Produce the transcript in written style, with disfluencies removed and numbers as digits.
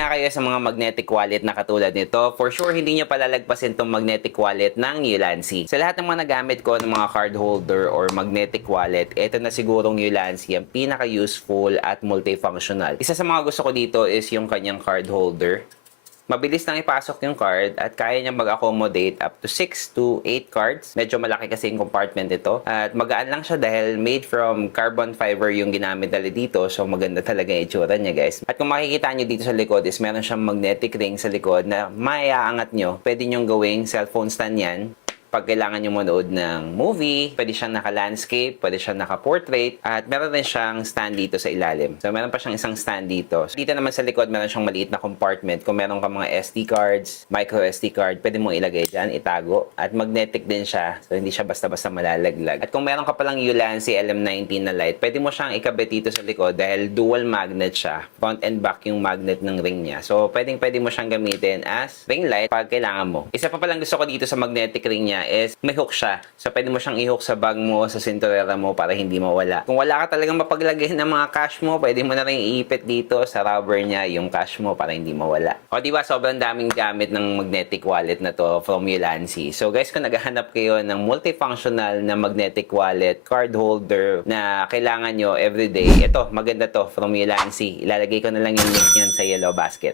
nga kayo sa mga magnetic wallet na katulad nito, for sure hindi nyo palalagpasin itong magnetic wallet ng Ulanzi. Sa lahat ng mga nagamit ko ng mga card holder or magnetic wallet, ito na sigurong Ulanzi ang pinaka-useful at multifunctional. Isa sa mga gusto ko dito is yung kanyang card holder. Mabilis lang ipasok yung card at kaya niyang mag-accommodate up to 6 to 8 cards. Medyo malaki kasi yung compartment ito. At magaan lang siya dahil made from carbon fiber yung ginamit nila dito. So maganda talaga yung itsura niya, guys. At kung makikita niyo dito sa likod is meron siyang magnetic ring sa likod na maiaangat nyo. Pwede nyong gawing cellphone stand yan. Pag kailangan nyo manood ng movie, pwede siyang naka-landscape, pwede siyang naka-portrait, at meron rin siyang stand dito sa ilalim. So, meron pa siyang isang stand dito. So, dito naman sa likod, meron siyang maliit na compartment. Kung meron ka mga SD cards, micro SD card, pwede mong ilagay dyan, itago. At magnetic din siya, so hindi siya basta-basta malalaglag. At kung meron ka palang Ulanzi LM19 na light, pwede mo siyang ikabit dito sa likod dahil dual magnet siya. Front and back yung magnet ng ring niya. So, pwede mo siyang gamitin as ring light pag kailangan mo. Isa pa palang gusto ko dito sa magnetic ring niya is may hook siya. So, pwede mo siyang i-hook sa bag mo, sa sinturera mo para hindi mawala. Kung wala ka talagang mapaglagay ng mga cash mo, pwede mo na rin iipit dito sa rubber niya yung cash mo para hindi mawala. O, diba, sobrang daming gamit ng magnetic wallet na to from Ulanzi. So, guys, kung naghahanap kayo ng multifunctional na magnetic wallet, card holder na kailangan nyo everyday, ito, maganda to from Ulanzi. Ilalagay ko na lang yung link nyan sa yellow basket.